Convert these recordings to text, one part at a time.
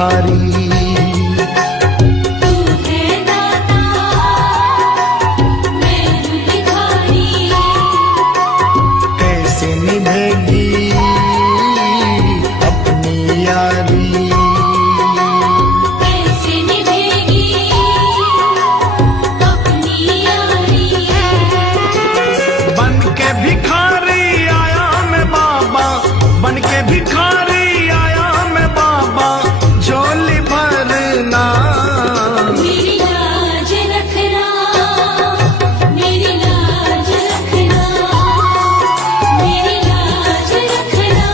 भिखारी। तू है दाता, मैं हूँ भिखारी। कैसे निभेगी अपनी यारी, कैसे निभेगी अपनी यारी। बन के भिखारी आया मैं बाबा, बन के भिखारी आया मैं बाबा, झोली भरना। मेरी लाज रखना, मेरी लाज रखना, मेरी लाज रखना,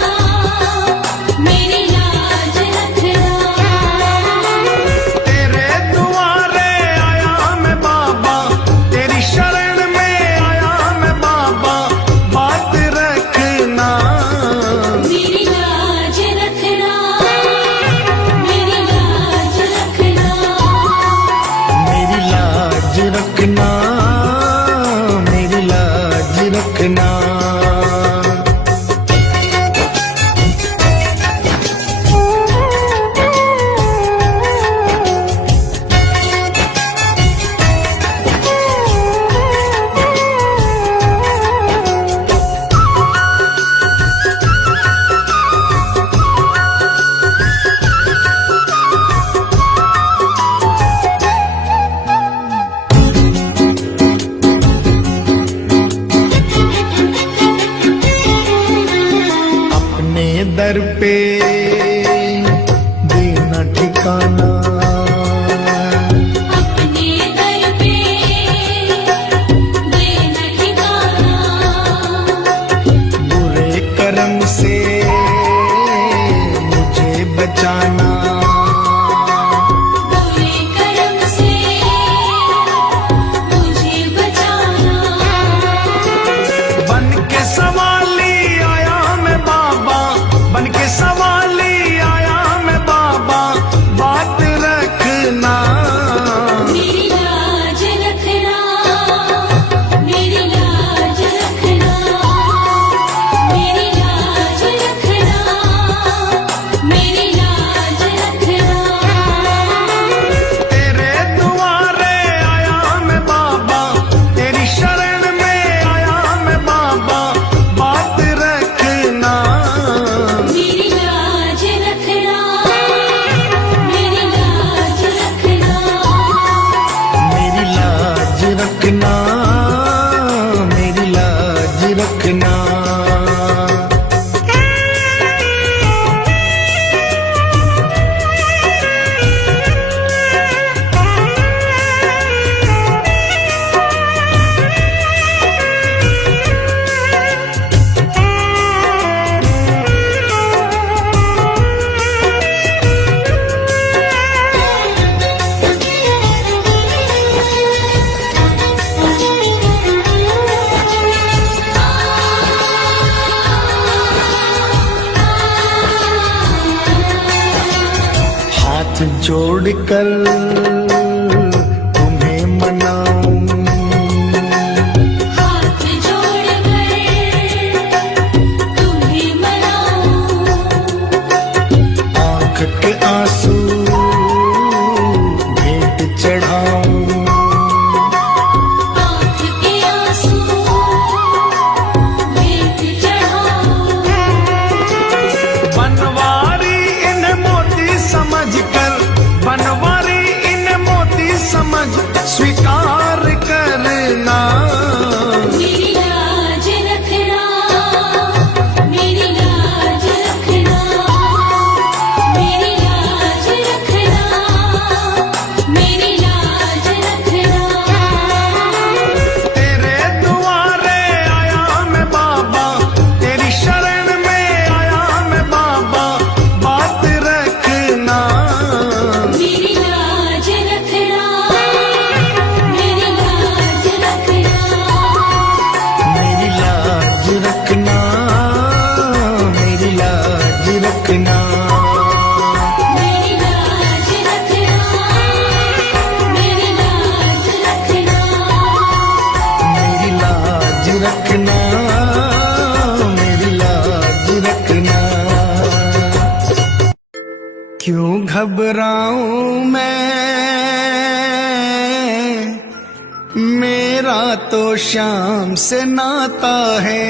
मेरी लाज रखना। तेरे दुआरे आया मैं बाबा, तेरी शरण में आया मैं बाबा, बात रखना। मेरी लाज रखना, मेरी लाज रखना। मेरी लाज रखना, मेरी लाज रखना। अपने दर पे देना ठिकाना, अपने दर पे देना ठिकाना। बुरे कर्म से मुझे बचाना। बुरे कर्म से मुझे बचाना। बन के सवाली आया मैं बाबा, बन के सवाली आया मैं बाबा, बात रखना। मेरी लाज रखना, मेरी लाज रखना, मेरी लाज रखना, मेरी लाज रखना। तेरे दुआरे आया मैं बाबा, तेरी शरण में आया मैं बाबा, बात रखना। मेरी लाज रखना, मेरी लाज रखना। मेरी लाज रखना, मेरी लाज रखना। हाथ जोड़कर तुम्हें मनाऊं, हाथ जोड़कर तुम्हें मनाऊं। आंख के आंसू भेंट चढ़ाऊं। आँख के आंसू भेंट चढ़ाऊं। बनवारी इन मोती समझ कर, बनवारी इन मोती समझ स्वीकार करना। मेरी लाज रखना, मेरी लाज रखना, मेरी लाज क्यों घबराऊं मैं, मेरा तो शाम से नाता है।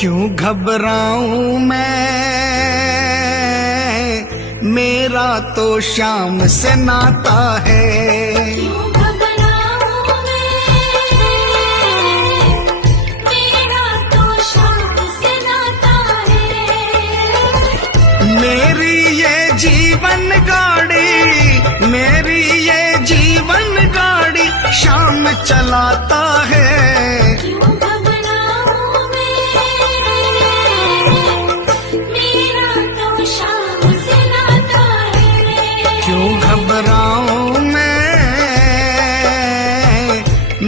क्यों घबराऊं मैं, मेरा तो शाम से नाता है। क्यों घबराऊं मैं, मेरा तो शाम से नाता है। मेरी ये जीवन गाड़ी, मेरी ये जीवन गाड़ी शाम चलाता है। क्यों घबराऊं मैं, मेरा तो शाम से नाता है। क्यों घबराऊं मैं,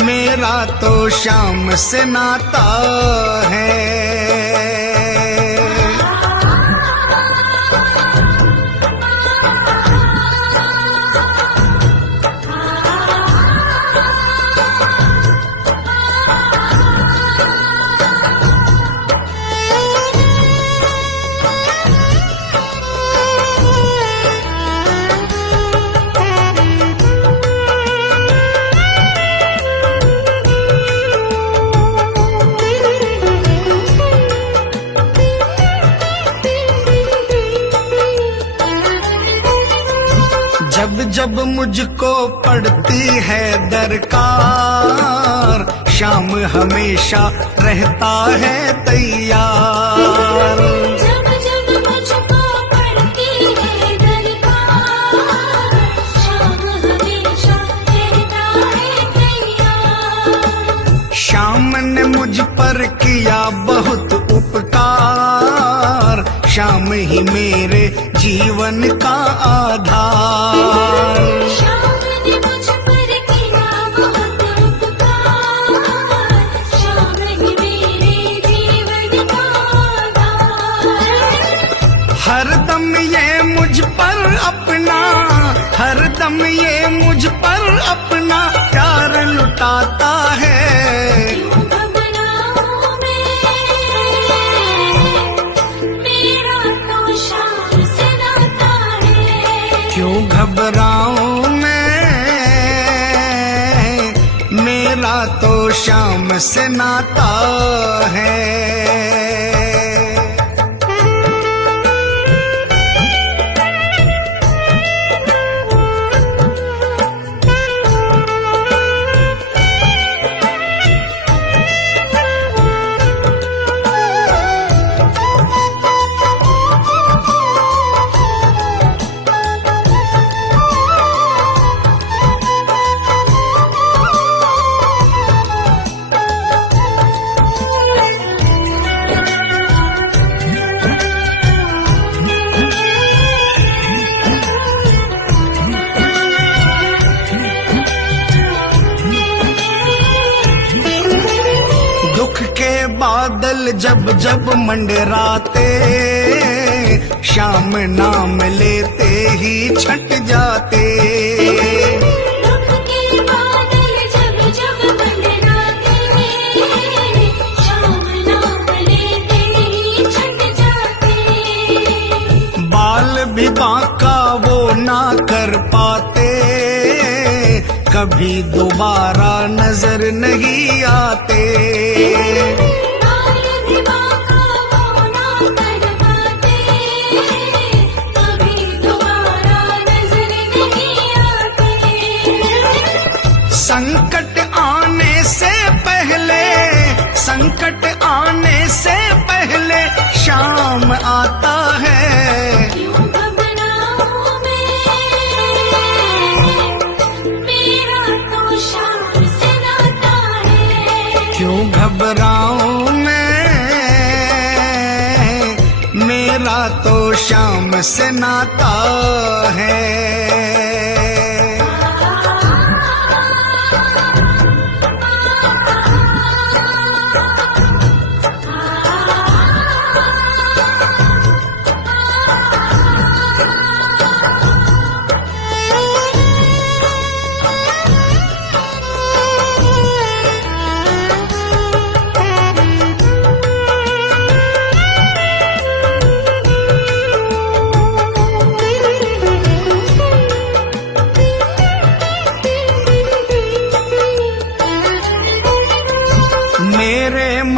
मेरा तो शाम से नाता है। जब जब मुझको पड़ती है दरकार, शाम हमेशा रहता है तैयार। जब जब मुझको पड़ती है दरकार, शाम हमेशा रहता है तैयार। शाम ने मुझ पर किया बहुत उपकार, शाम ही मेरे जीवन का आधार। शाम ने मुझ पर किया बहुत उपकार, शाम ही मेरे जीवन का आधार। हरदम ये मुझ पर अपना, हरदम ये मुझ पर अपना प्यार लुटाता है। क्यों घबराऊं मैं, मेरा तो शाम से नाता है। क्यों घबराऊं मैं, मेरा तो शाम से नाता है। दुख के बादल जब जब मंडराते, शाम नाम लेते ही छट जाते। दुख के बादल जब जब मंडराते, शाम नाम लेते ही छट जाते। बाल भी बांका वो ना कर पाते, कभी दोबारा नजर नहीं आते। बाल भी बांका वो ना कर पाते, कभी दोबारा नजर नहीं आते। संकट आने से पहले, संकट आने से पहले शाम आता है। क्यों घबराऊं मैं, मेरा तो शाम से नाता है। क्यों घबराऊं मैं, मेरा तो शाम से नाता है।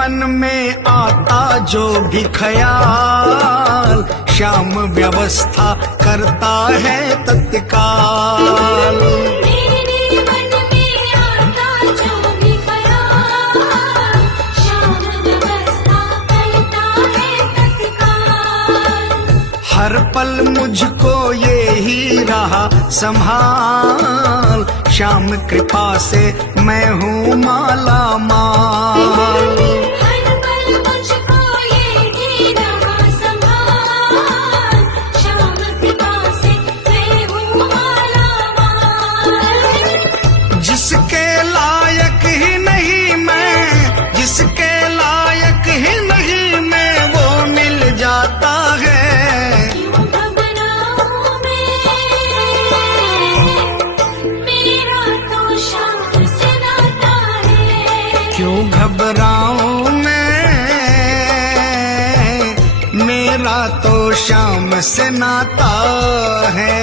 मन में आता जो भी ख्याल, श्याम व्यवस्था करता है तत्काल। मेरे मन में आता जो भी ख्याल, श्याम व्यवस्था करता है तत्काल। हर पल मुझको ये ही रहा संभाल, श्याम कृपा से मैं हूँ माला माल। हर पल मुझको ये ही रहा संभाल, श्याम कृपा से मैं हूँ माला माल। जिसके लायक ही नहीं मैं, जिसके लायक ही नहीं मैं, वो मिल जाता है। क्यों घबराऊं मैं, मेरा तो श्याम से नाता है। क्यों घबराऊं मैं, मेरा तो श्याम से नाता है।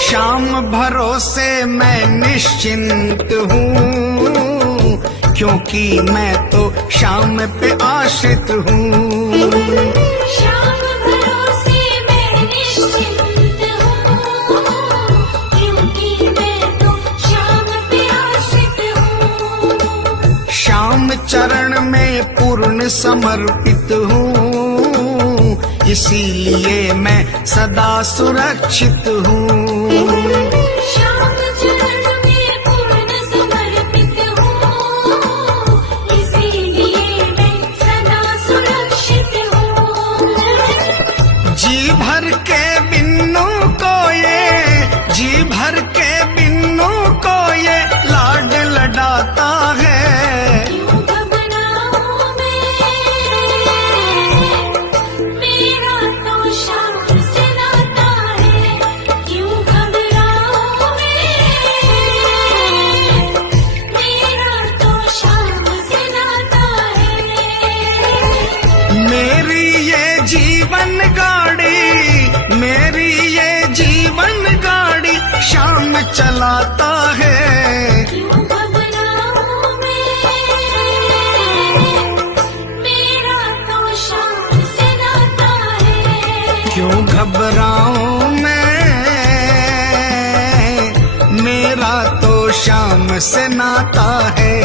श्याम भरोसे मैं निश्चिंत हूँ, क्योंकि मैं तो श्याम पे आश्रित हूँ। श्याम भरोसे मैं निश्चिंत हूँ, क्योंकि मैं तो श्याम पे आश्रित हूँ। श्याम चरण में पूर्ण समर्पित हूँ, इसीलिए मैं सदा सुरक्षित हूँ। श्याम चरण में पूर्ण समर्पित हूँ, इसीलिए मैं सदा सुरक्षित हूँ। जी भर के बिन्नू को ये, जी भर के बिन्नू को ये लाड लडाता है। क्यों घबराऊं मैं, मेरा तो श्याम से नाता है। क्यों घबराऊं मैं, मेरा तो श्याम से नाता है। मेरी ये जीवन गाड़ी, मेरी ये जीवन गाड़ी श्याम चलाता है। क्यों घबराऊं मैं, मेरा तो श्याम से नाता है। क्यों घबराऊं मैं, मेरा तो श्याम से नाता है।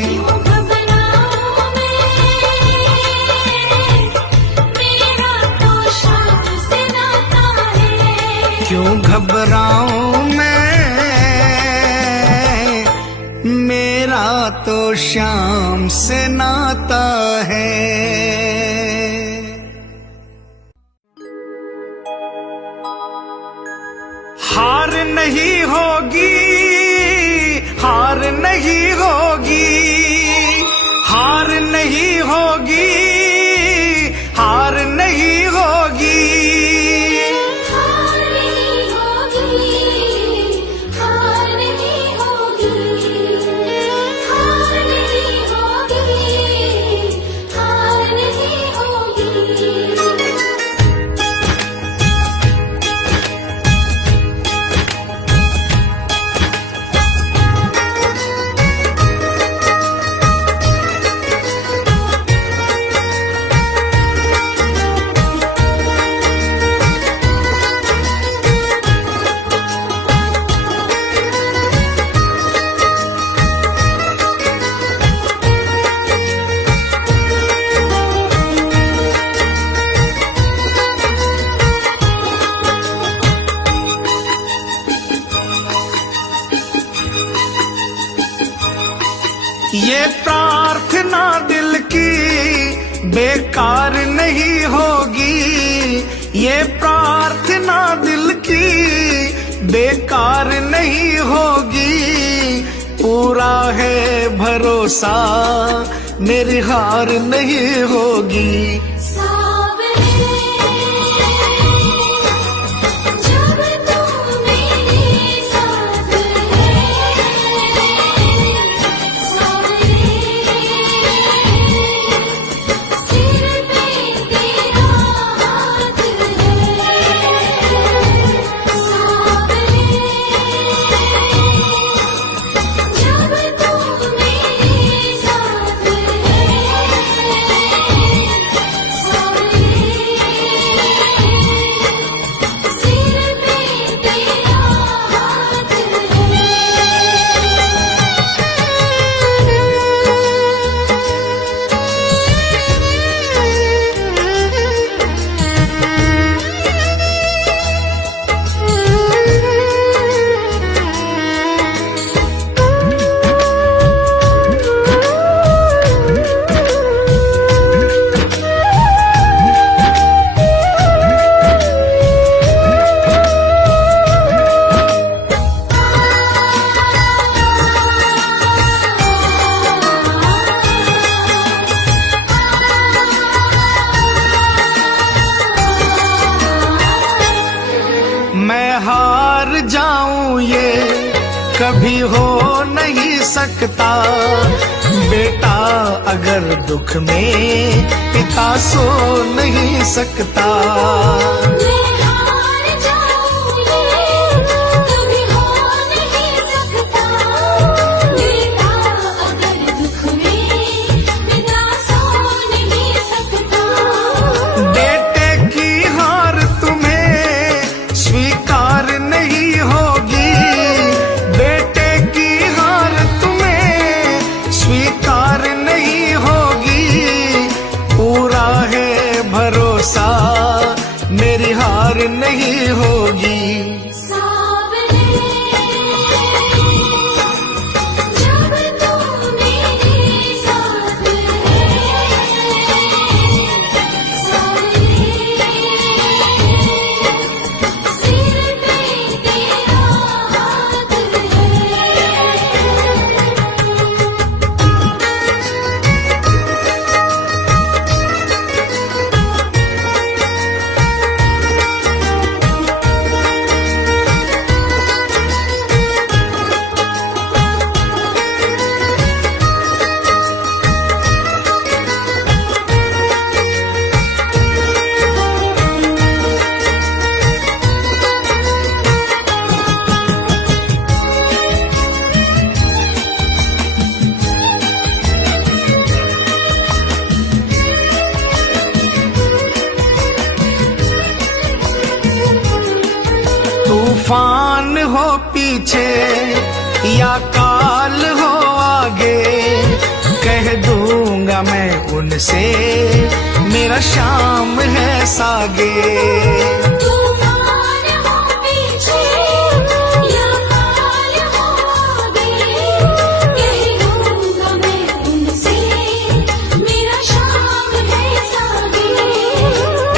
क्यों घबराऊं मैं, मेरा तो श्याम से नाता है। क्यों घबराऊं मैं, मेरा तो श्याम से नाता है। हार नहीं होगी, हार नहीं होगी, हार नहीं होगी, हार नहीं होगी। हार नहीं होगी, हार नहीं होगी, हार नहीं होगी, हार नहीं होगी। ये प्रार्थना दिल की बेकार नहीं होगी ये प्रार्थना दिल की, बेकार नहीं होगी। पूरा है भरोसा मेरी हार नहीं होगी। सावरे जब तू मेरे साथ है, सावरे सिर पे तेरा हाथ है, सावरे जब तू मेरे साथ है, सावरे सिर पे तेरा हाथ है। मैं हार जाऊं ये कभी हो नहीं सकता। बेटा अगर दुख में पिता सो नहीं सकता। मैं हार जाऊं ये कभी हो नहीं सकता। बेटा अगर दुख में पिता सो नहीं सकता। बेटे की हार तुम्हें स्वीकार नहीं होगी। बेटे की हार तुम्हें स्वीकार नहीं होगी। पूरा है भरोसा मेरी हार नहीं होगी। सावरे जब तू मेरे साथ है, सावरे सिर पे तेरा हाथ है। तूफान हो पीछे या काल हो आगे, कह दूंगा मैं उनसे मेरा शाम है सागे। तूफान हो पीछे या काल हो आगे, कह दूंगा मैं उनसे मेरा शाम है सागे।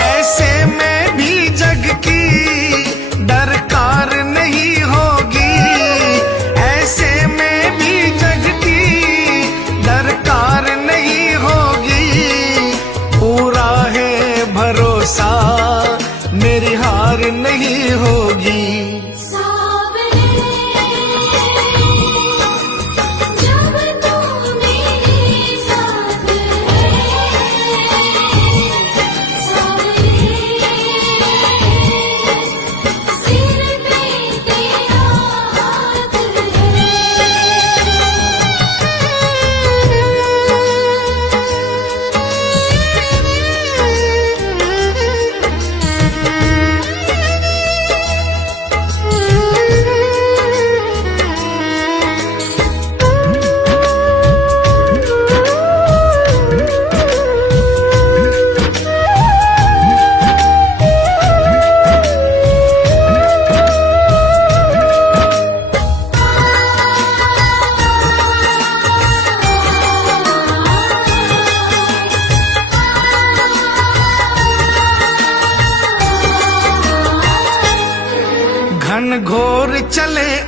ऐसे में भी जग की दरकार नहीं होगी। ऐसे में भी जग की दरकार नहीं होगी। पूरा है भरोसा मेरी हार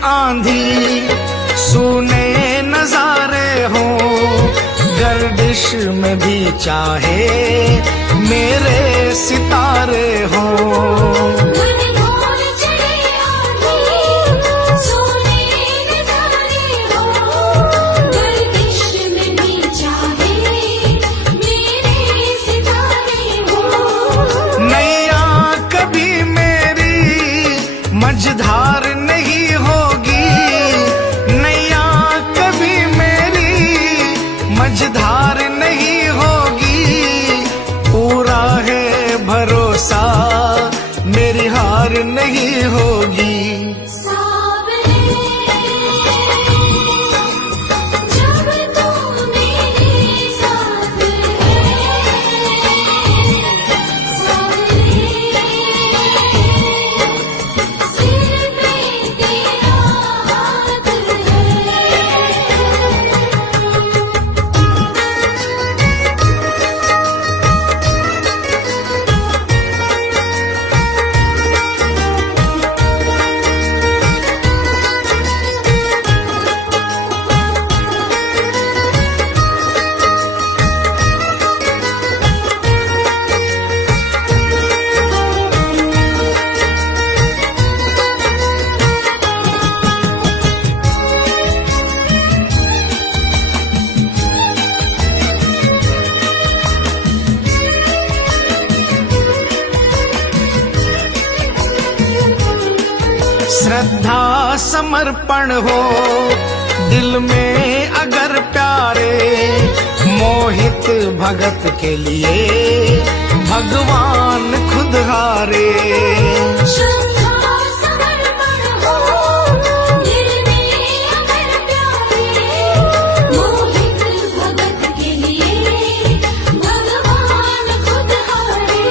आंधी सुने नजारे हो, गर्दिश में भी चाहे मेरे सितारे हो। मन मोर चढ़े आंधी सोने नजारे हो, गर्दिश में भी चाहे मेरे सितारे हो। नैया कभी मेरी मझधार नहीं होगी, नैया कभी मेरी मझधार नहीं होगी, पूरा है भरोसा मेरी हार नहीं होगी। सावरे जब तू मेरे साथ है, सावरे सिर पे तेरा हाथ है। श्रद्धा समर्पण हो दिल में अगर प्यारे, मोहित भगत के लिए भगवान खुद हारे। श्रद्धा समर्पण हो दिल में अगर प्यारे, मोहित भगत के लिए भगवान खुद हारे।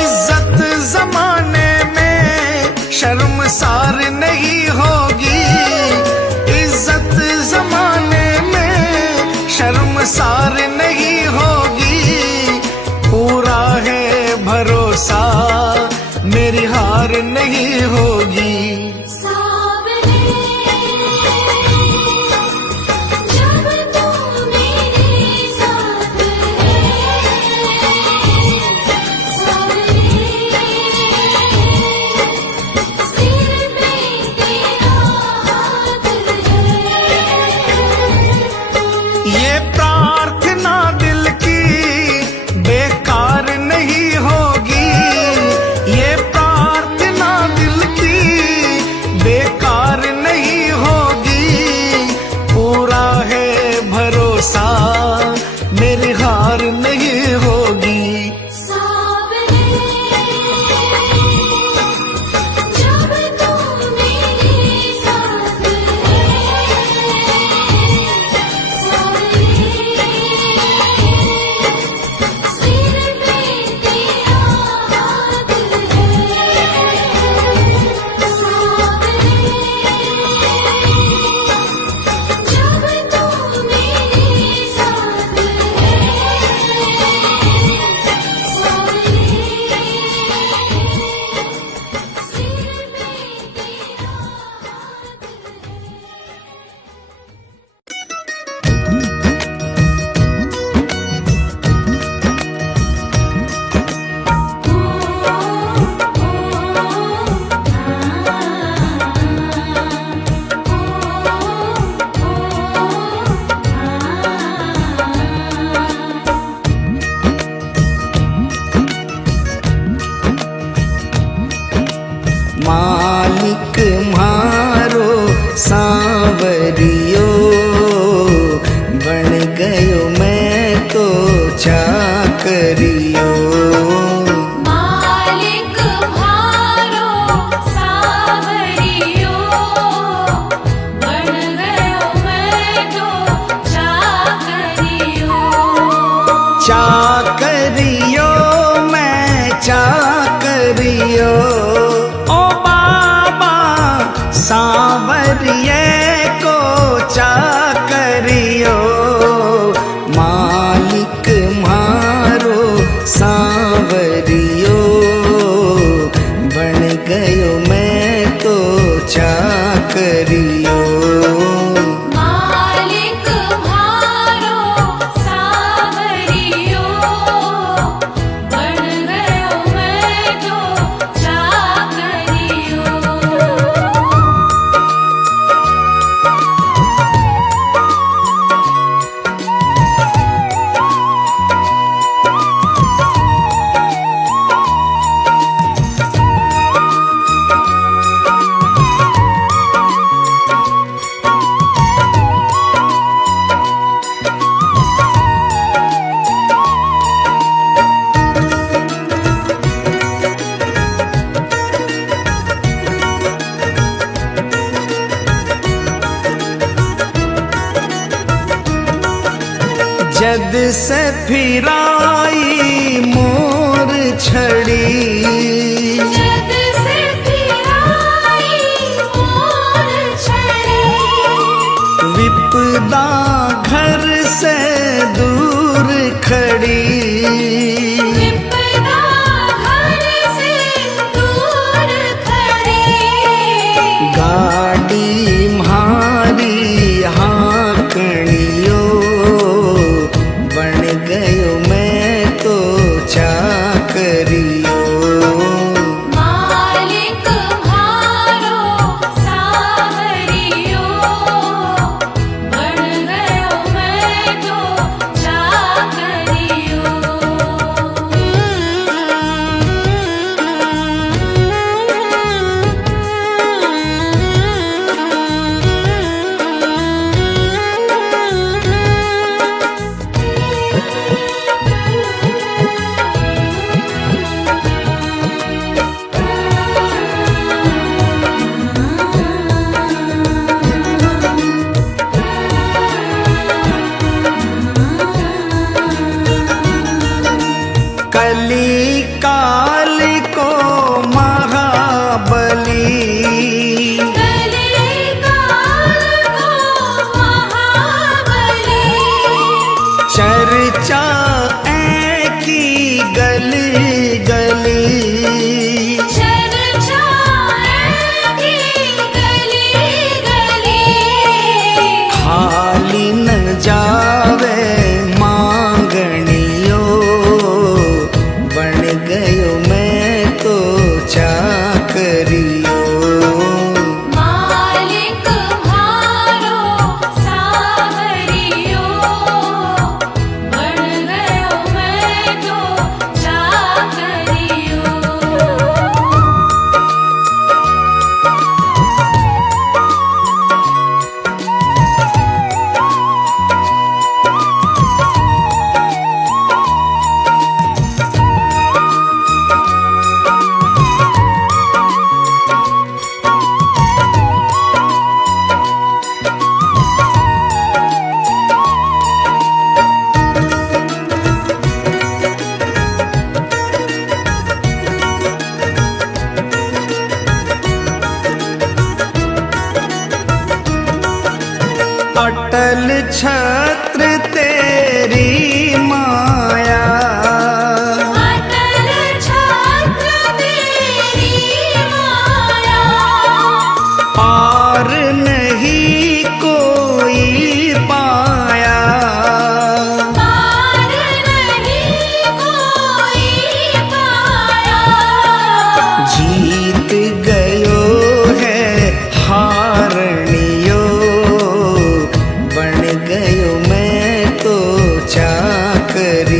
इज्जत जमाने में शर्मसार नहीं होगी, इज्जत जमाने में शर्मसार नहीं होगी, पूरा है भरोसा मेरी हार जद से फिराई मोर छड़ी, जद से फिराई मोर छड़ी, विपदा घर से दूर खड़ी, विपदा घर से दूर खड़ी, गाड़ी म्हारी हाँकणियो, बन गयो मैं तो चाकरियो। मालिक म्हारो सावरियो, बन गयो मैं तो चाकरियो। कली काल को महाबली, कली काल को महाबली, चर्चा ऐ की गली गली, चर्चा की गली गली, खाली न जावे मांगणियो, बन गयो मैं तो चाकरियो। मालिक म्हारो सावरियो, बन गयो मैं तो चाकरियो। अटल छत्र तेरी माया, अटल छत्र तेरी माया, पार नहीं कोई पाया, पार नहीं कोई पाया, जीत गयो है हारनियो, बन गयो मैं तो चाकरियो।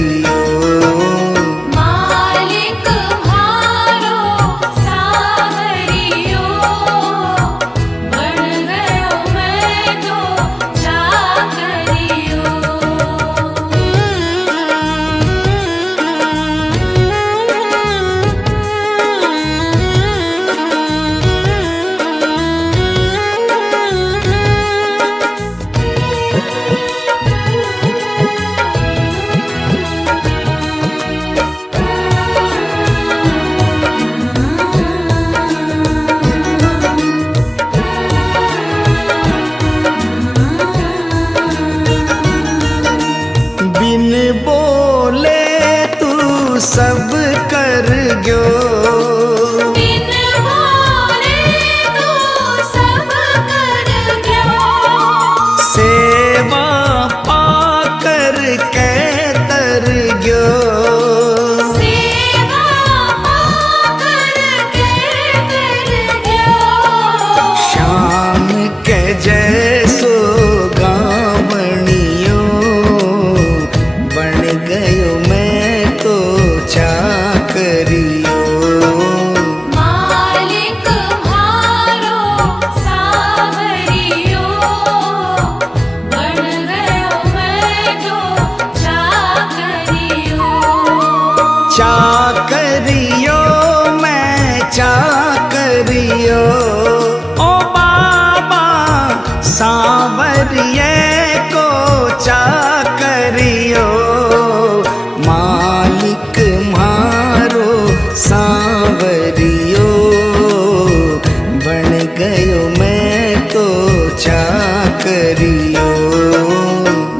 करियो।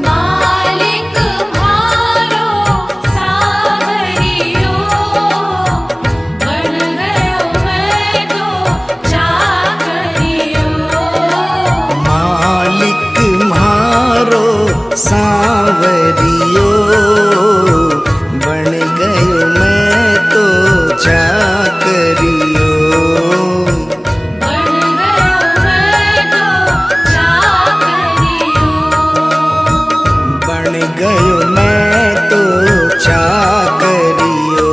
मालिक म्हारो सावरियो, बन गयो मैं तो चाकरियो। मालिक म्हारो सावरियो, बन गयो मैं तो चाकरियो। बन गयो मैं तो चाकरियो। बन गयो मैं तो चाकरियो।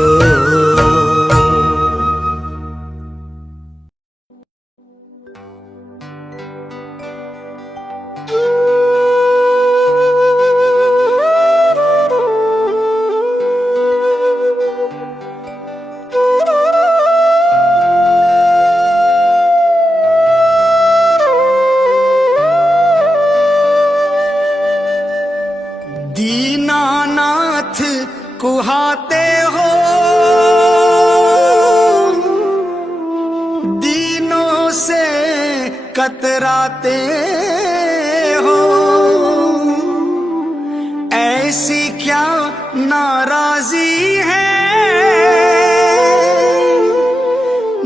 दीनानाथ कुहाते हो, दीनों से कतराते हो। ऐसी क्या नाराजी है,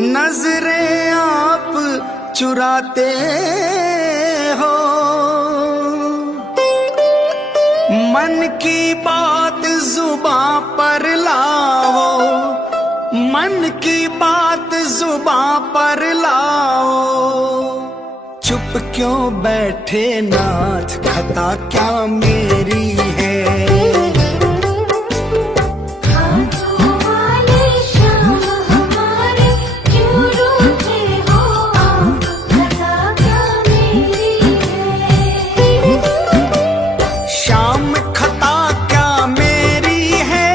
नजरें आप चुराते हो। मन की बात जुबां पर लाओ, मन की बात जुबां पर लाओ। चुप क्यों बैठे नाथ, खता क्या मेरी है। हाथों वाले श्याम हमारे, क्यों रूठे हो आप, खता क्या मेरी है। शाम खता क्या मेरी है,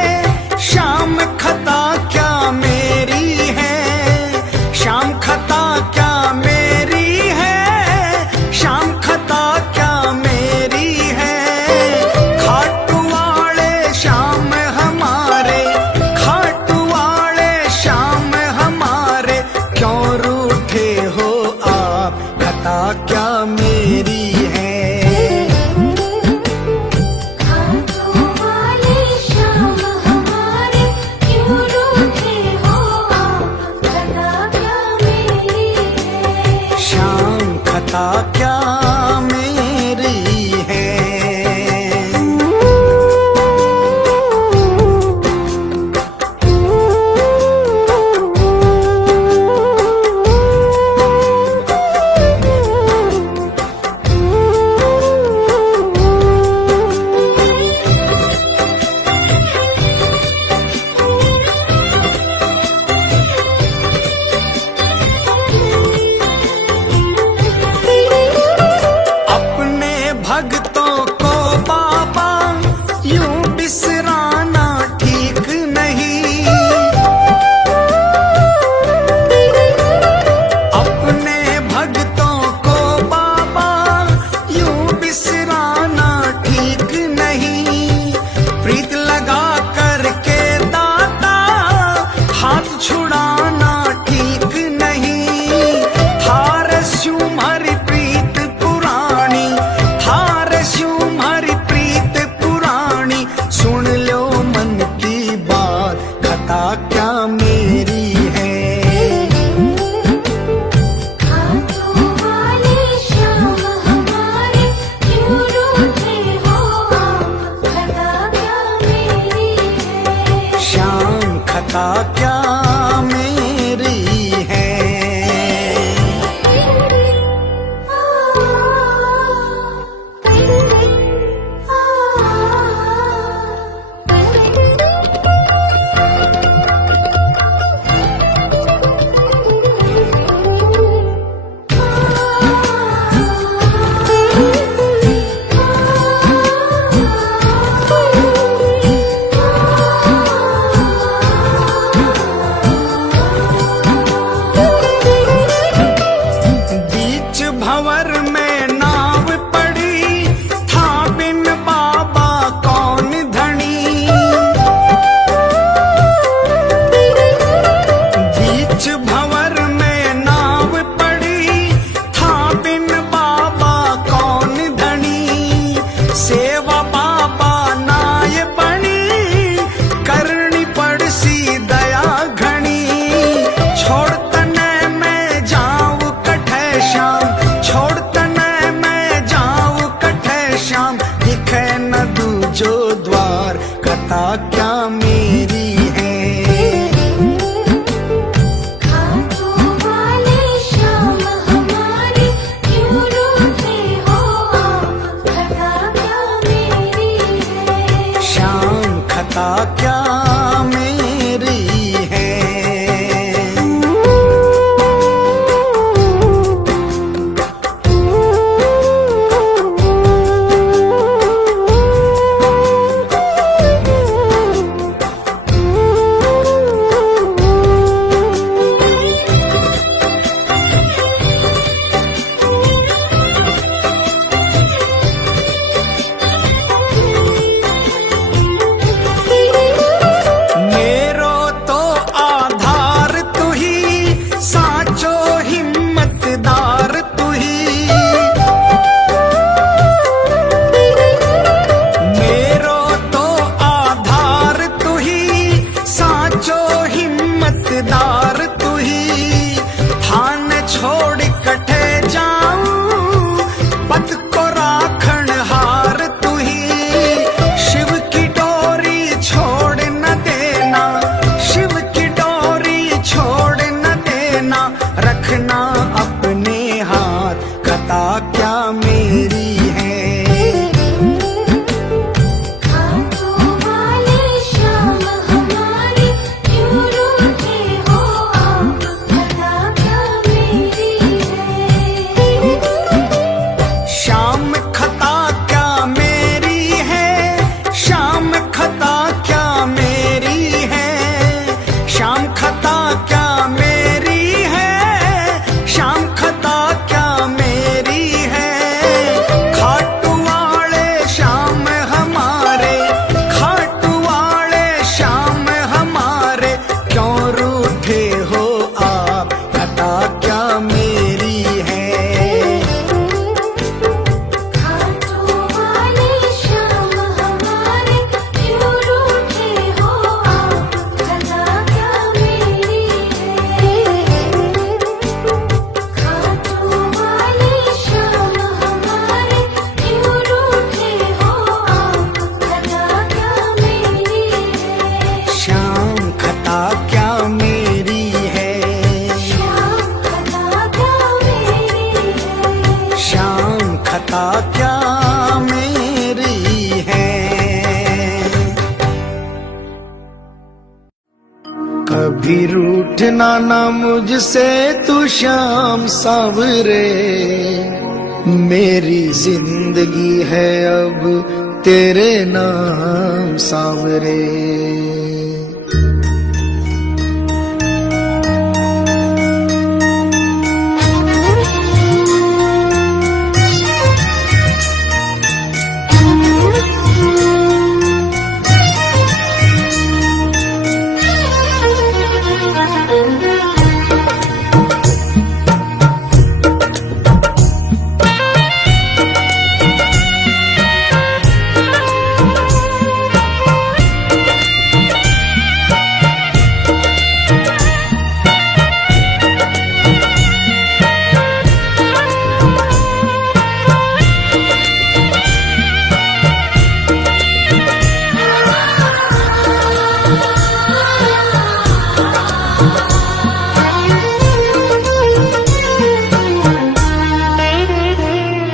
शाम खता क्या मेरी है। शाम खता क्या मेरी है, शाम खता क्या मेरी है। खाटू वाले श्याम हमारे, खाटू वाले श्याम हमारे, क्यों रूठे हो आप, खता क्या मेरी है। हाथों वाले श्याम हमारे, क्यों रूठे हो आप, खता क्या मेरी है। शाम खता क्या मेरी है। अपने भक्तों को बाबा यूं बिसराना ठीक नहीं। अपने भक्तों को बाबा यूं बिसराना ठीक नहीं। प्रीत लगा करके दाता हाथ छुड़ाना ठीक नहीं। थार स्यू हमारी प्रीत पुरानी, थार खता क्या मेरी है। कभी रूठना ना मुझसे तू श्याम सांवरे, मेरी जिंदगी है अब तेरे नाम सांवरे।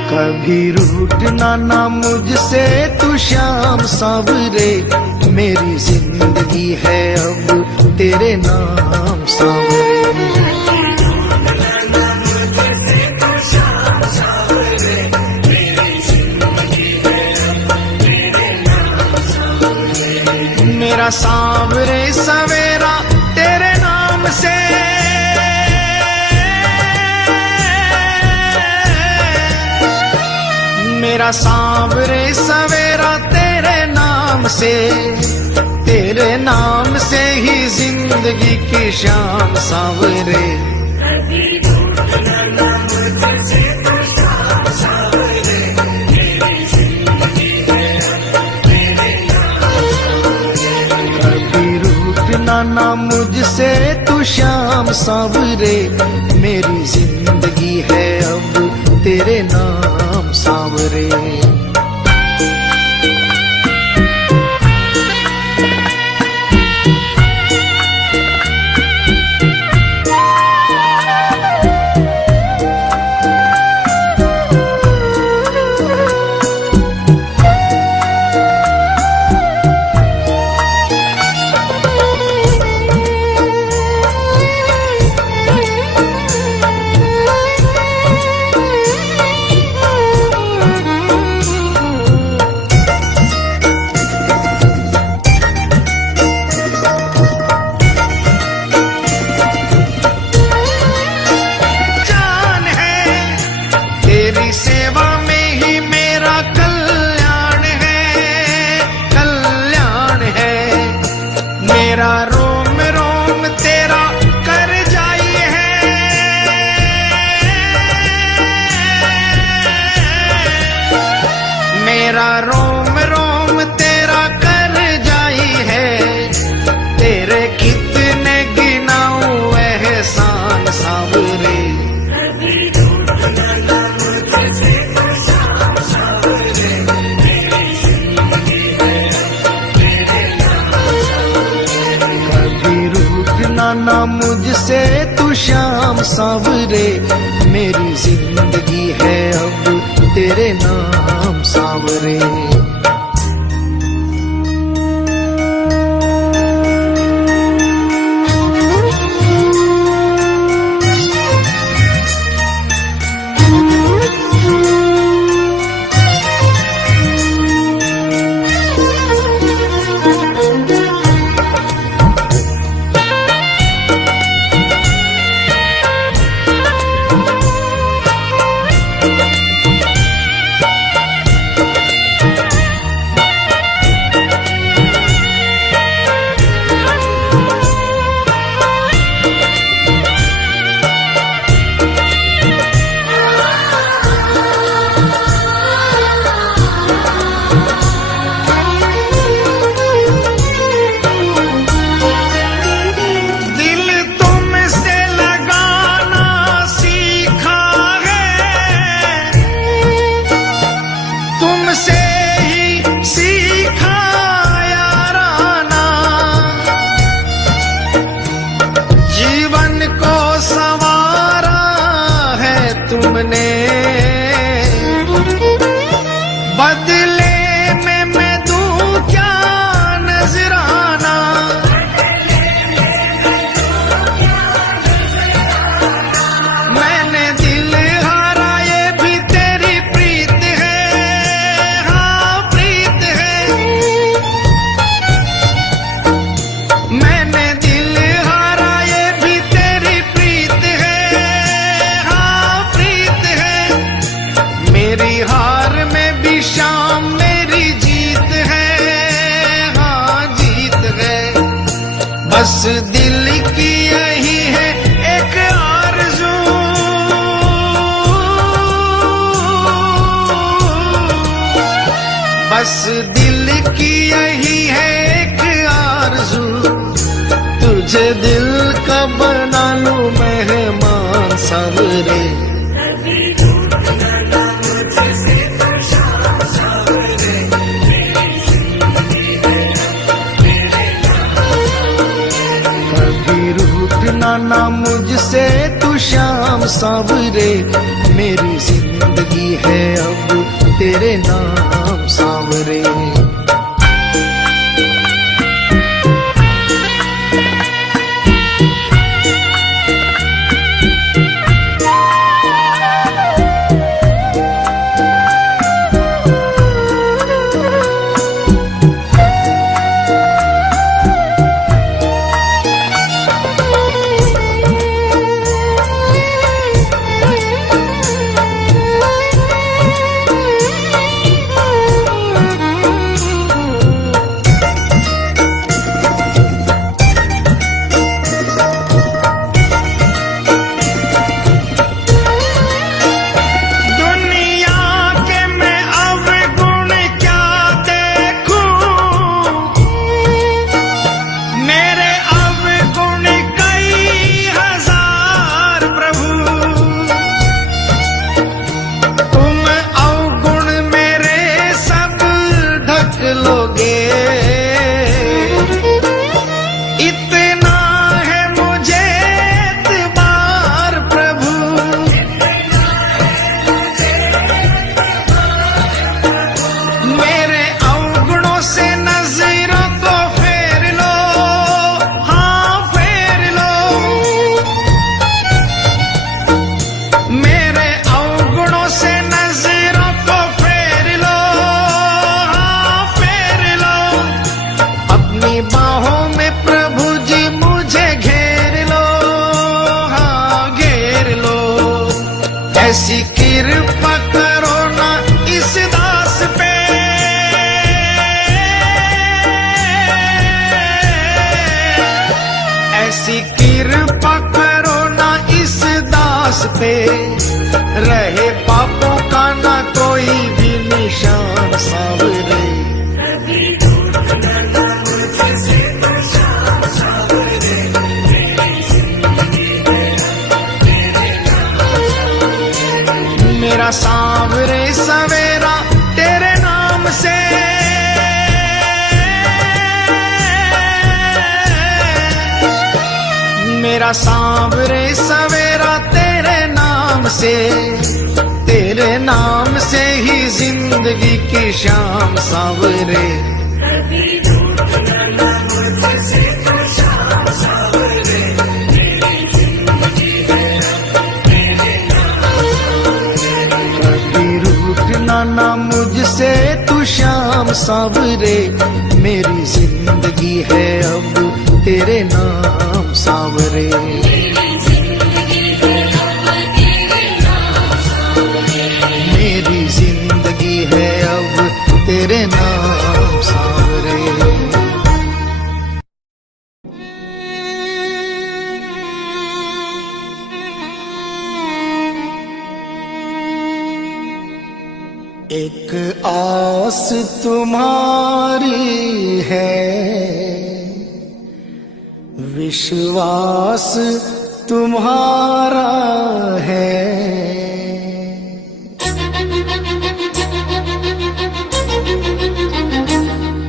कभी रूठना ना मुझसे तू श्याम सांवरे, मेरी जिंदगी है अब तेरे नाम सांवरे। मेरा सांवरे सवेरा तेरे नाम से, मेरा सांवरे सवेरा तेरे नाम से, तेरे नाम से ही जिंदगी की शाम सांवरे। कभी रूठना ना मुझसे तू श्याम सांवरे, मेरी जिंदगी है अब तेरे नाम सांवरे। मेरा रोम रोम तेरा कर जाई है, तेरे कितने गिनाऊं एहसान सावरे। कभी रूठना ना मुझसे तू शाम सावरे, मेरी जिंदगी है अब तेरे नाम सावरे। तुमने बदले में मैं दूं क्या नजराना, मैंने दिल हारा ये भी तेरी प्रीत है, हाँ प्रीत है। मैंने दिल हारा ये भी तेरी प्रीत है, मेरी हार में भी शाम मेरी जीत है, हाँ जीत है। बस दिल की यही है एक आरज़ू, बस दिल की यही है एक आरज़ू, तुझे दिल का बना लूं मेहमान सावरे। रूठना ना मुझसे तू शाम सावरे, मेरी जिंदगी है अब तेरे नाम सावरे। शाम सावरे। मेरा सांवरे सवेरा तेरे नाम से, मेरा सांवरे सवेरा तेरे नाम से, तेरे नाम से ही जिंदगी की शाम सांवरे। ना मुझसे तू शाम सावरे, मेरी जिंदगी है अब तेरे नाम सावरे। मेरी जिंदगी है अब तेरे नाम सावरे। एक आस तुम्हारी है, विश्वास तुम्हारा है।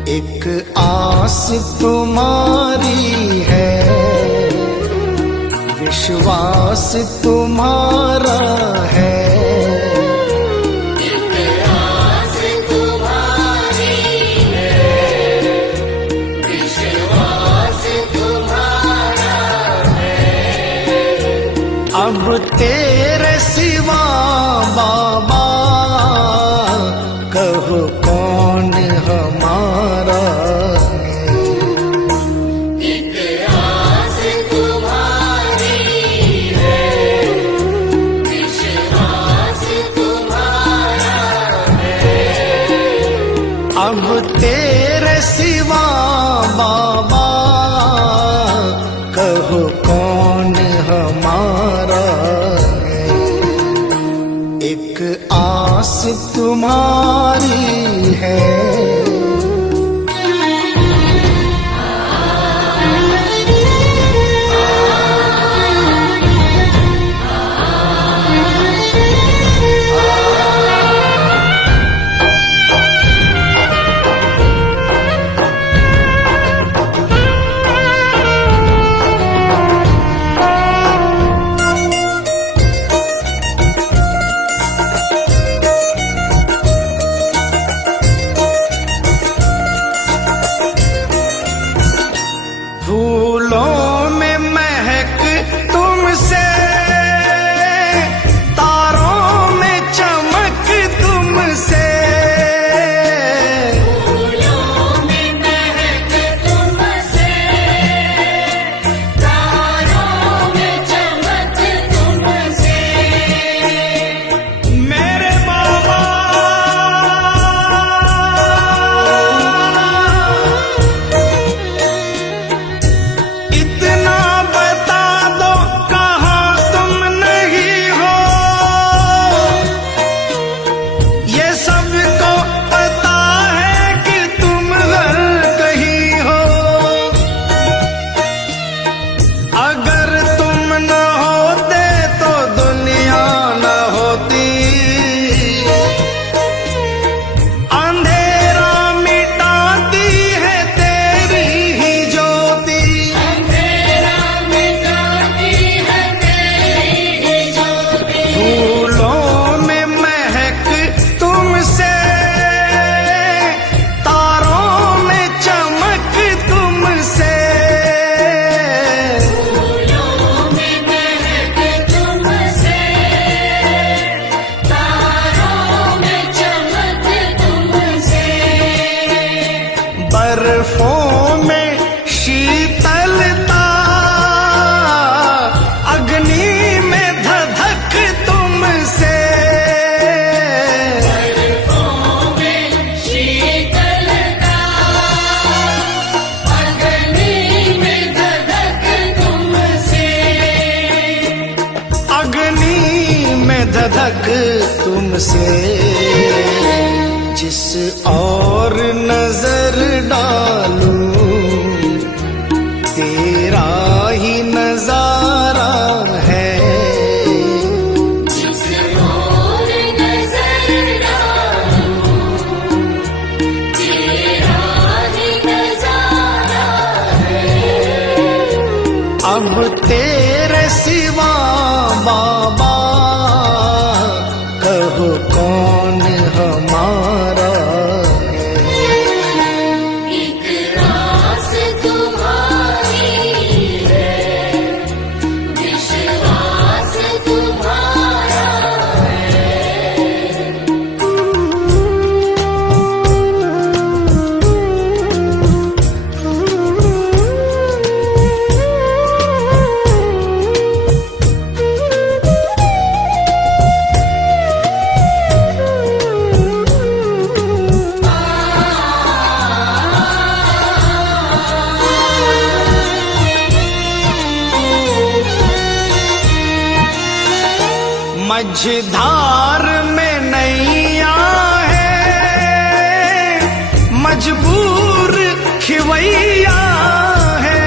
एक आस तुम्हारी है, विश्वास तुम्हारा है। अब तेरे सिवा बाबा कहो कौन हमारा है। एक आस तुम्हारी है, विश्वास तुम्हारा है। अब तेरे सिवा बाबा कहो कौन हमारा है। एक आस तुम्हारी है। और नजर डालूं तेरा ही नजारा है। जिस ओर नजर डालूं तेरा ही नजारा है। अब तेरे सिवा बाबा कहो कौन हमारा है। एक रास तुम्हारी है, विश्वास तुम्हारा है। मझधार में नैया है, मजबूर खिवैया है।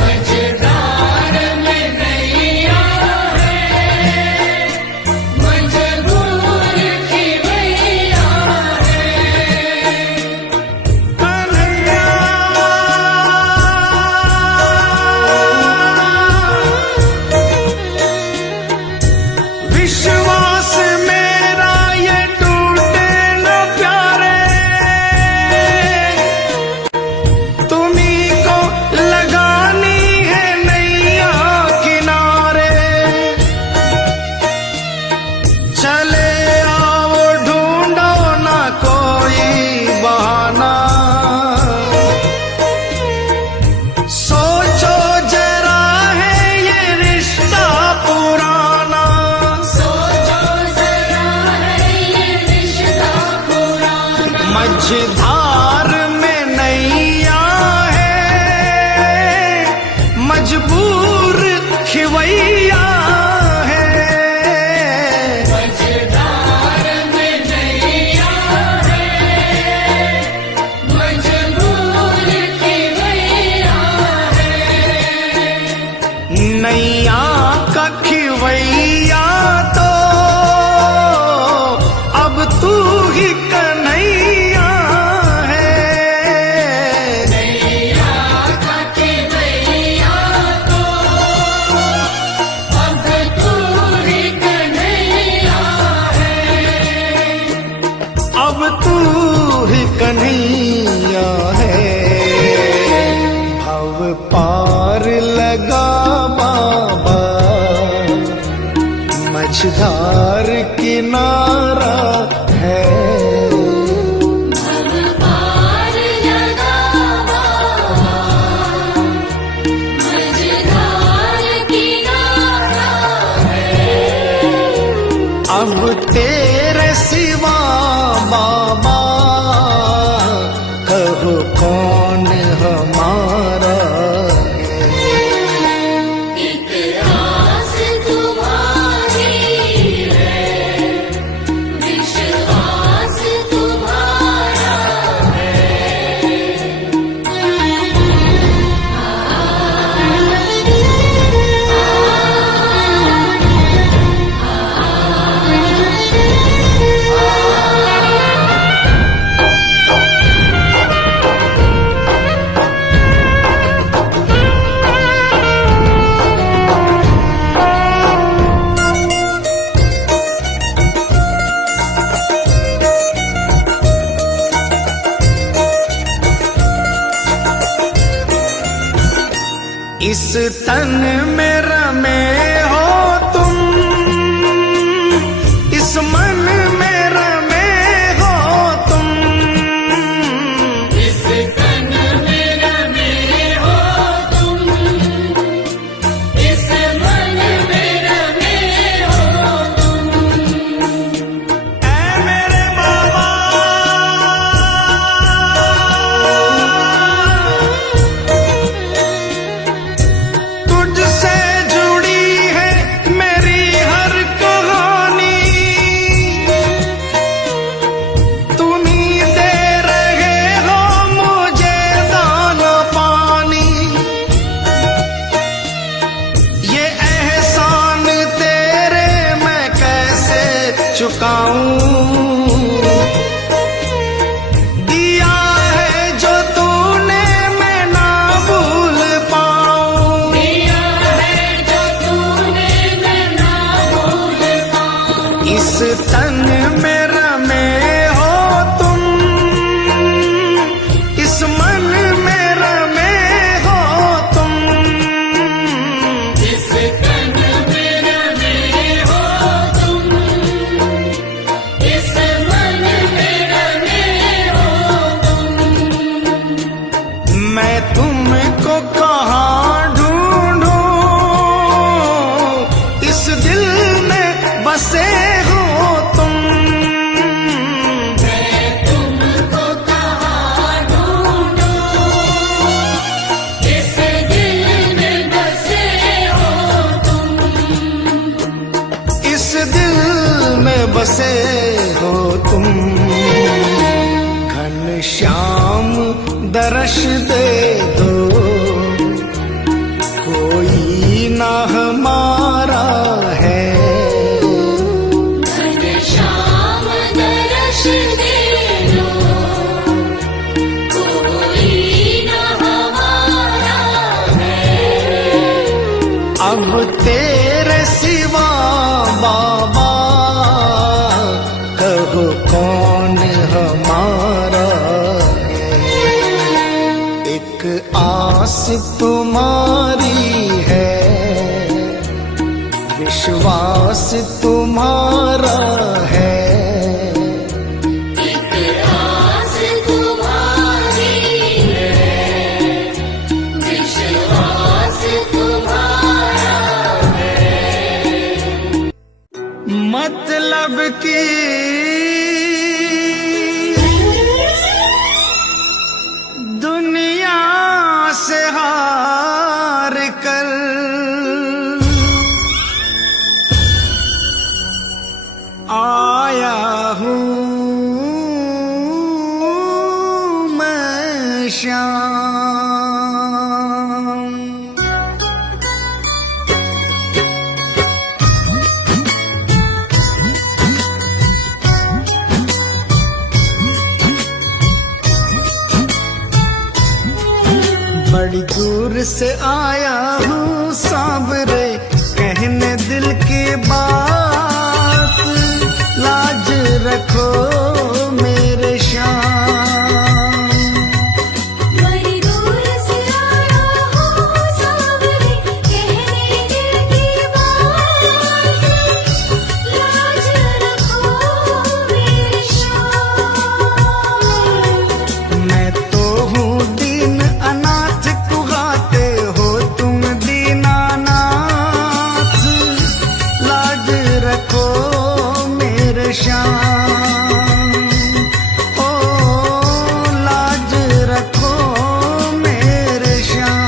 मझधार में नैया है, मजबूर खिवैया है। कन्हैया विश्वास मेरा ये टूटे न प्यारे, तुम्हीं को लगानी है नैया किनारे। चले आओ ढूंढो ना कोई बहाना, सोचो जरा है ये रिश्ता पुराना। सोचो जरा है ये रिश्ता पुराना। मझधार में नैया है, मजबूर खिवैया है। मझधार में नैया है, मजबूर खिवैया है। नैया का खिवैया तो अब तू ही कन्हैया है। नैया का खिवैया तो अब तू ही कन्हैया है। अब तू ही कन्हैया है। भव पार लगा बाबा, मझधार किनारा है। भव पार लगा बाबा, मझधार किनारा है। अब तेरे सिवा बाबा कहो कौन हमारा है। एक आस तुम्हारी है, विश्वास तुम्हारा है। इस तन में रमे हो तुम, इस मन में रमे हो तुम। इस तन में रमे हो तुम, इस मन में रमे हो तुम। ऐ मेरे बाबा तुझसे दर्श दे दो, कोई ना हमारा है। घनश्याम दर्श दे दो, कोई न हमारा है। अब तेरे सिवा बाबा कहो कौन हमारा है। एक आस तुम्हारी है, विश्वास तुम्हारा है। एक आस तुम्हारी है, विश्वास तुम्हारा है। मतलब की दुनिया से हार कर आया हूँ मैं श्याम। बड़ी दूर से आया हूँ सांवरे, कहने दिल की बात। लाज रखो मेरे श्याम। बड़ी दूर से आया हूँ सांवरे, कहने दिल की बात। लाज रखो मेरे श्याम। मैं तो हूँ दीन अनाथ, कुगाते हो तुम दीनानाथ। लाज रखो मेरे श्याम, ओ लाज रखो मेरे श्याम।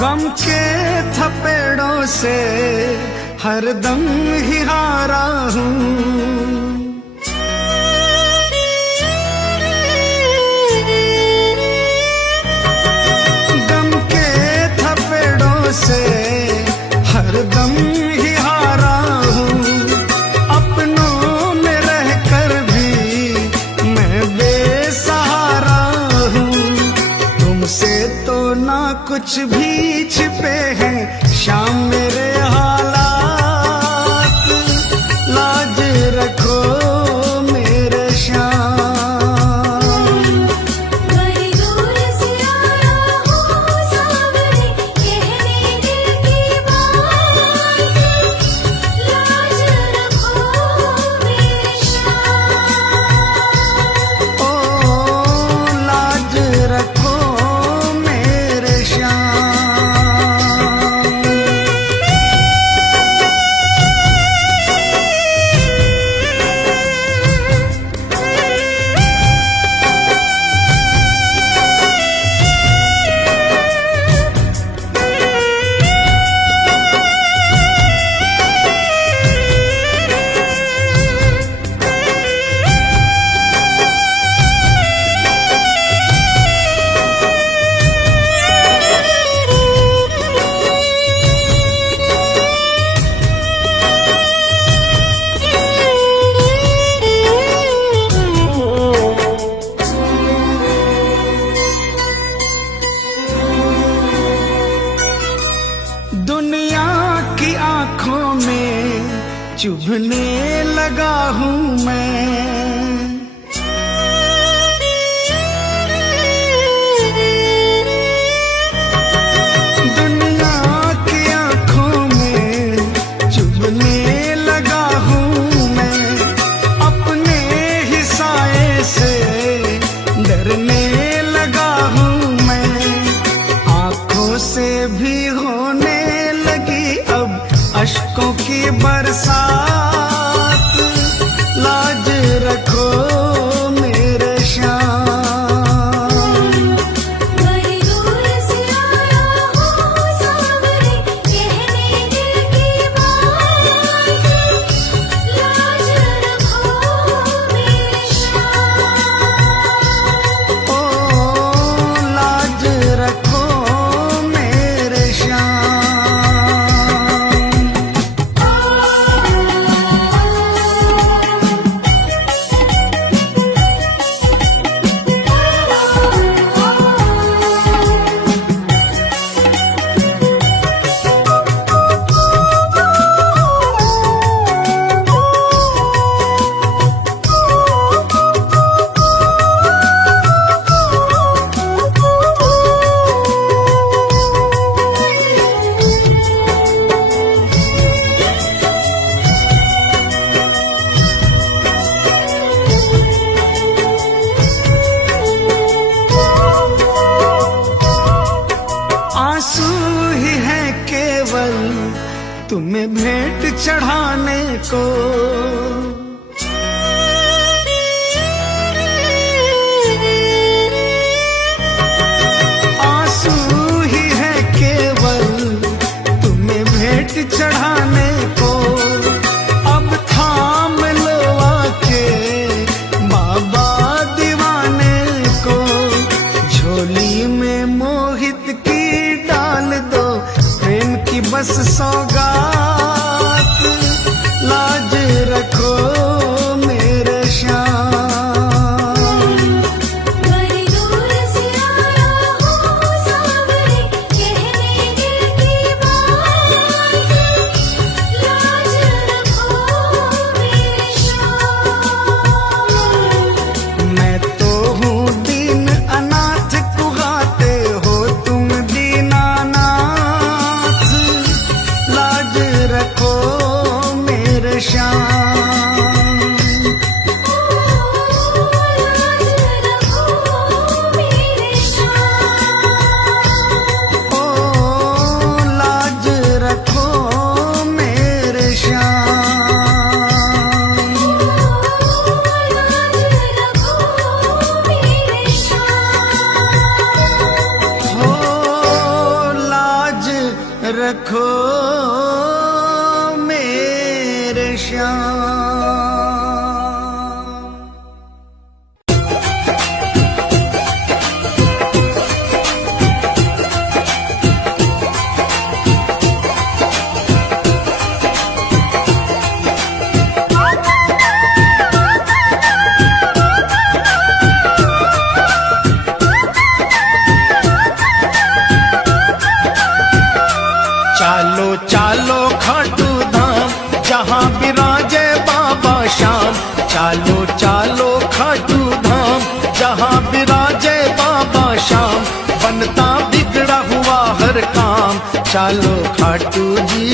गम के थपेड़ों से हरदम ही हारा हूँ। गम के थपेड़ों से हरदम ही हारा हूँ। अपनों में रहकर भी मैं बेसहारा हूँ। तुमसे तो ना कुछ भी छिपे हैं शाम मेरे हालात। लाज रखो मेरे श्याम। बड़ी दूर से आया हूँ सांवरे, कहने दिल की बात। लाज रखो मेरे श्याम। ओ लाज रखो मेरे श्याम। चुभने लगा हूँ मैं। बरसात, लाज रखो मेरे श्याम। बड़ी दूर से आया हूँ सावरे, कहने दिल की बात, लाज रखो मेरे श्याम। ओ लाज रखो मेरे श्याम। आंसू ही है केवल तुम्हें भेंट चढ़ाने को, आंसू ही है केवल तुम्हें भेंट चढ़ाने को। अब थाम लो आके बाबा दीवाने को, झोली में मोहित की डाल दो प्रेम की बस सौगात, लाज रखो मेरे श्याम। बड़ी दूर से आया हूँ सावरे, कहने दिल की बात, लाज रखो मेरे श्याम। मैं तो हूँ दीन अनाथ, कुगाते हो तुम दीनानाथ, लाज रखो मेरे श्याम। लाज रखो मेरे श्याम। ओ लाज रखो मेरे श्याम। चालो चालो खाटू धाम, जहाँ विराजे बाबा श्याम। चालो चालो खाटू धाम, जहाँ विराजे बाबा श्याम। बनता बिगड़ा हुआ हर काम, चालो खाटू जी,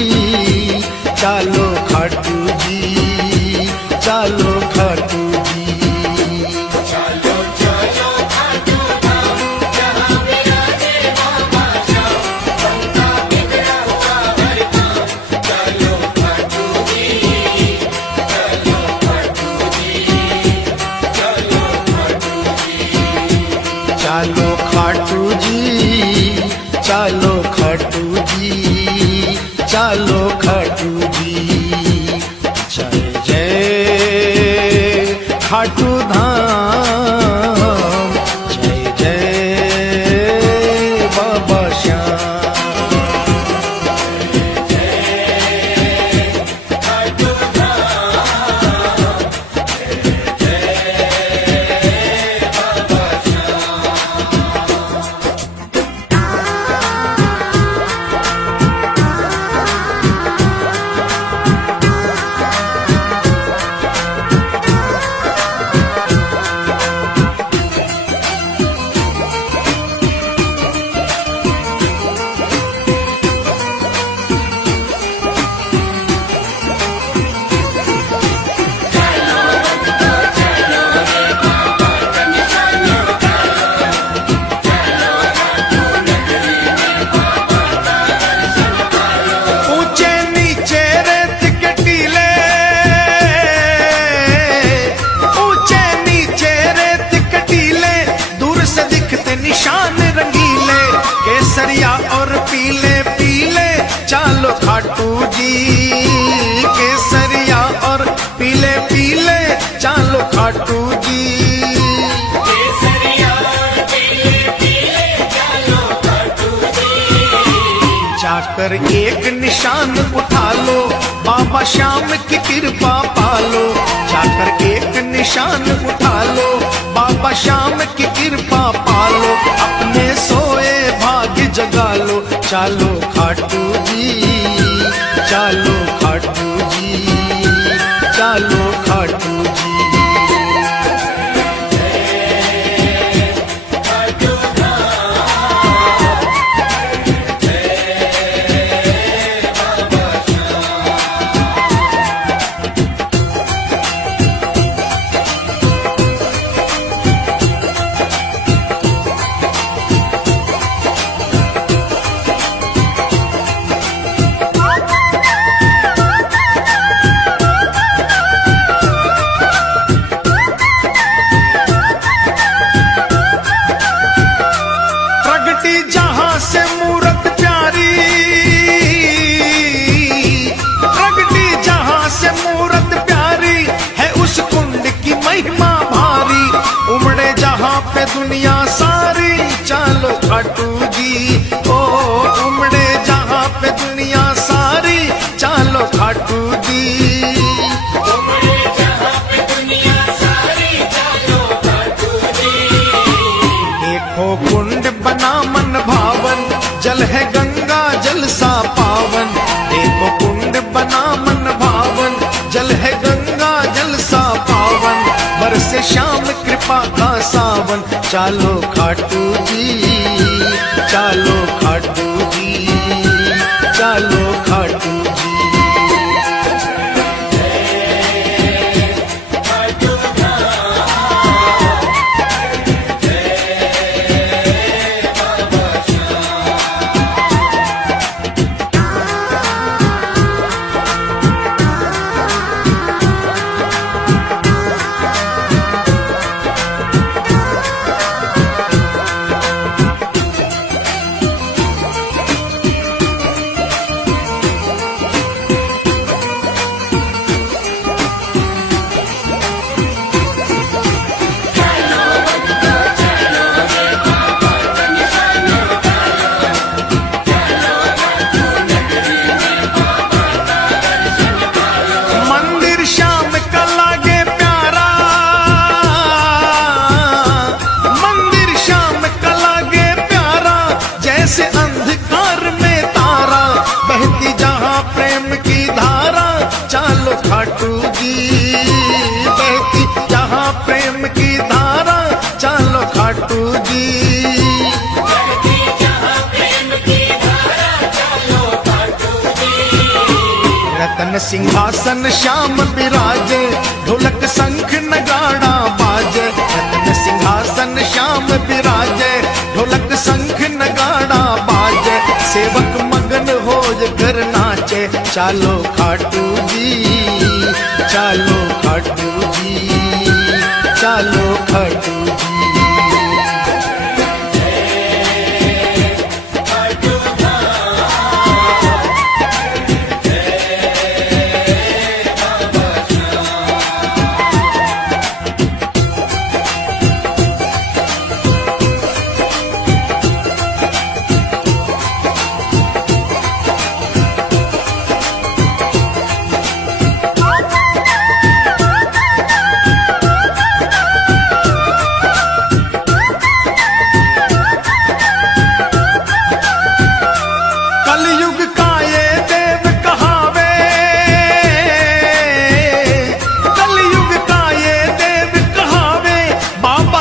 चालो खाटू जी, चालो खाटू जी। चालो खाटू जी, चालो खाटू जी, चालो खाटू जी। जय जय खाटू धाम, जय जय बाबा श्याम। के निशान रंगीले, केसरिया और पीले पीले चालो खाटू जी। केसरिया और पीले पीले चालो खाटू जी। जाकर एक निशान उठा लो, बाबा श्याम की कृपा पालो। जाकर एक निशान उठा लो, बाबा श्याम की कृपा पालो। अपने सोए भाग्य जगा लो, चालो खाटू जी, चालो खाटू जी, चालो खाटू जी। जहां से मूरत प्यारी, प्रगटी जहां से मूरत प्यारी है, उस कुंड की महिमा भारी। उमड़े जहां पे दुनिया सारी, चालो खाटू जी। ओ उमड़े जहां पे दुनिया सारी, चालो खाटू जी। देखो कुंड बना मन भावन, जल है गंगा जल सा पावन। देखो कुंड बना मन भावन, जल है गंगा जल सा पावन। बरसे श्याम कृपा का सावन, चालो खाटू जी, चालो खाटू जी, चालो खाटू जी। जैसे अंधकार में तारा, बहती जहां प्रेम की धारा, चालो खाटू जी। बहती जहां प्रेम की धारा, चालो खाटू जी। रतन सिंहासन श्याम विराजे, ढोलक शंख नगाड़ा बाजे। रतन सिंहासन श्याम विराजे, ढोलक शंख नगाड़ा बाजे। सेवक मगन हो कर नाचे, चालो खाटू जी, चालो खाटू जी, चालो खाटू जी।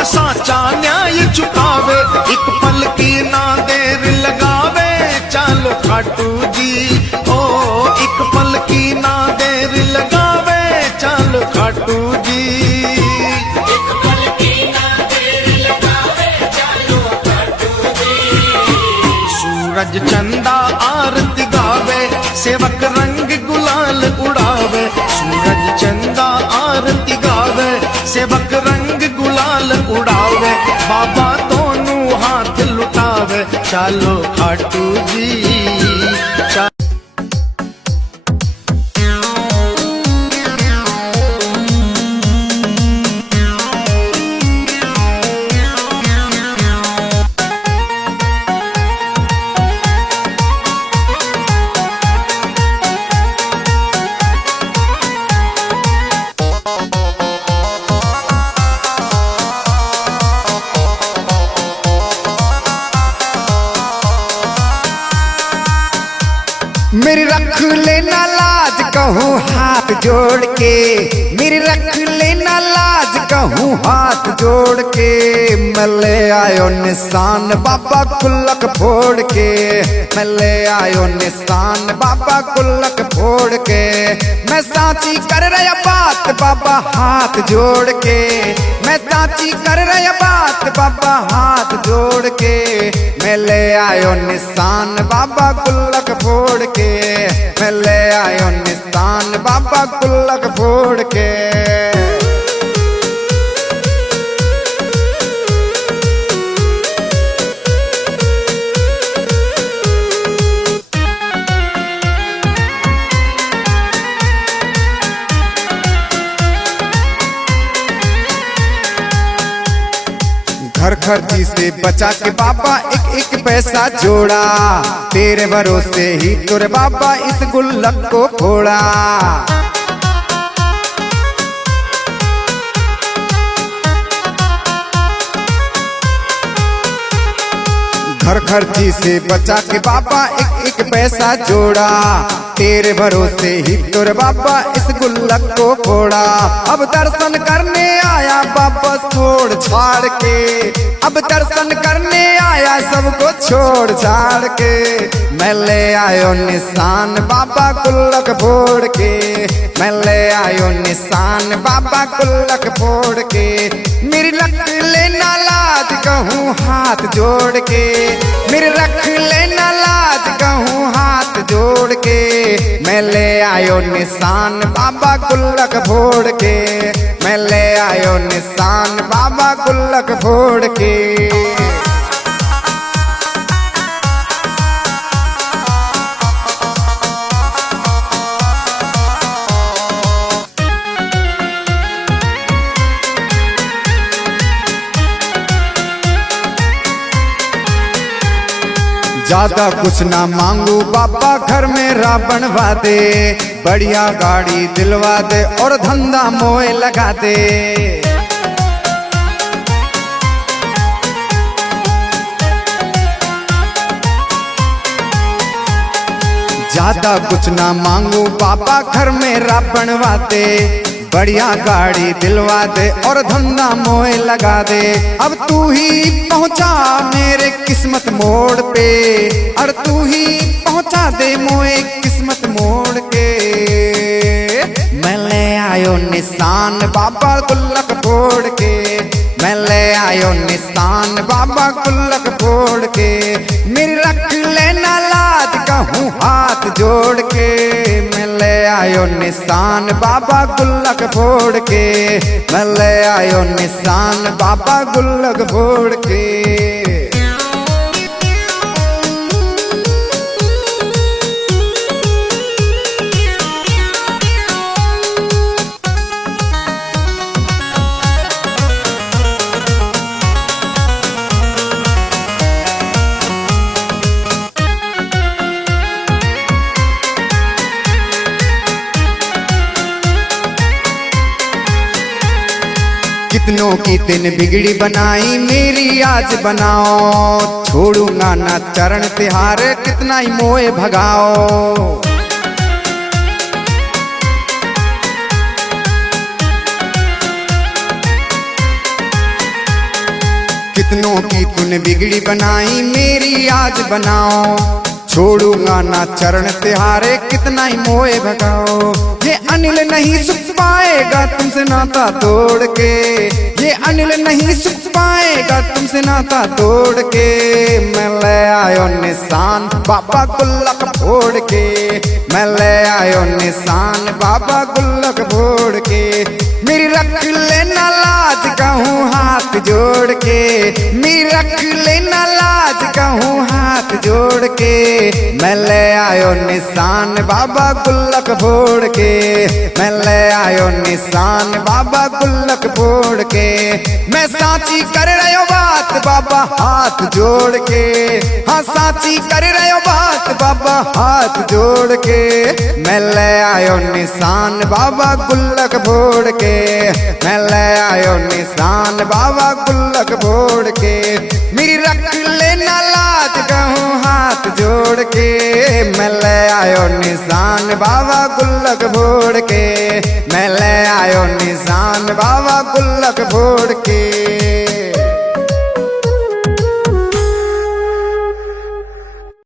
साचा न्याय चुकावे, एक पल की ना देर लगावे, चालो खाटू जी। ओ एक पल की ना देर लगावे, चालो खाटू जी। एक पल की ना देर लगावे, चालो खाटू जी। सूरज चंदा आरती गावे, सेवक रंग गुलाल उड़ावे। सूरज चंदा आरती गावे, सेवक रंग गुलाल उड़ावे। बाबा दोनों चालो खाटू जी मेरी रख लेना लाज कहूँ हाथ जोड़ के, मेरी रख लेना लाज कहूँ हाथ जोड़ के। मैं ले आयो निशान बाबा गुल्लक फोड़ के, मैं ले आयो निशान बाबा गुल्लक फोड़ के। मैं साची कर रहा बात बाबा हाथ जोड़ के, मैं साची कर रहा बात बाबा हाथ जोड़ के। मैं ले आयो निशान बाबा गुल्लक फोड़ के, मैं ले आयो निशान बाबा गुल्लक फोड़ के। घर खर्ची से बचा के बाबा एक एक पैसा जोड़ा, तेरे भरोसे ही तुर बाबा इस गुल्लक को फोड़ा। घर खर्ची से बचा के बाबा एक एक पैसा जोड़ा, तेरे भरोसे ही तुर बाबा इस गुल्लक को फोड़ा। अब दर्शन करने आया बाबा छोड़ छाड़ के, अब दर्शन करने आया सबको छोड़ छाड़ के। मैं ले आयो निशान बाबा गुल्लक फोड़ के, मैं ले आयो निशान बाबा गुल्लक फोड़ के। मेरी रख लेना लाज कहूँ हाथ जोड़ के, मेरी रख लेना लाज कहूँ हाथ जोड़ के। मैं ले आयो निशान बाबा गुल्लक फोड़ के, मैं ले आयो निशान बाबा गुल्लक फोड़ के। ज्यादा कुछ ना मांगू बाबा घर में बनवा दे, बढ़िया गाड़ी दिलवा दे और धंधा मोए लगा दे। ज्यादा कुछ ना मांगू बाबा घर में बनवा दे, बढ़िया गाड़ी दिलवा दे और धंधा मोए लगा दे। अब तू ही पहुंचा मेरे किस्मत मोड़ पे, और तू ही पहुंचा दे मोए किस्मत मोड़ के। मैं ले आयो निशान बाबा गुल्लक फोड़ के, मैं ले आयो निशान बाबा गुल्लक फोड़ के। मेरी रख लेना लाज कहूँ हाथ जोड़ के, मैं ले आयो निशान बाबा गुल्लक फोड़ के, मैं ले आयो निशान बाबा गुल्लक फोड़ के। कितनों की दिन बिगड़ी बनाई मेरी आज बनाओ, छोड़ूंगा ना चरण तिहार कितना ही मोए भगाओ। कितनों की तूने बिगड़ी बनाई मेरी आज बनाओ, छोड़ूंगा ना चरण तिहारे कितना ही मोए भगाओ। ये अनिल नहीं सुख पाएगा तुमसे नाता तोड़ के, ये अनिल नहीं सुख पाएगा तुमसे नाता तोड़ के। मैं ले आयो निशान बाबा गुल्लक फोड़ के, मैं ले आयो निशान बाबा गुल्लक फोड़ के। मेरी रख लेना लाज कहूँ हाथ जोड़ के, मेरी रख लेना लाज कहूँ हाथ हाथ जोड़ के मैं ले आयो निशान बाबा गुल्लक फोड़ के, मैं ले आयो निशान बाबा गुल्लक फोड़ के। मैं साची कर रहो बात बाबा हाथ जोड़ के, हाँ साची कर रहो बात बाबा हाथ जोड़ के। मैं ले आयो निशान बाबा गुल्लक फोड़ के, मैं ले आयो निशान बाबा गुल्लक फोड़ के। मेरी रख लेना लाज कहूँ हाथ जोड़ के, मैं ले आयो निशान बाबा गुल्लक फोड़ के, मैं ले आयो निशान बाबा गुल्लक फोड़ के।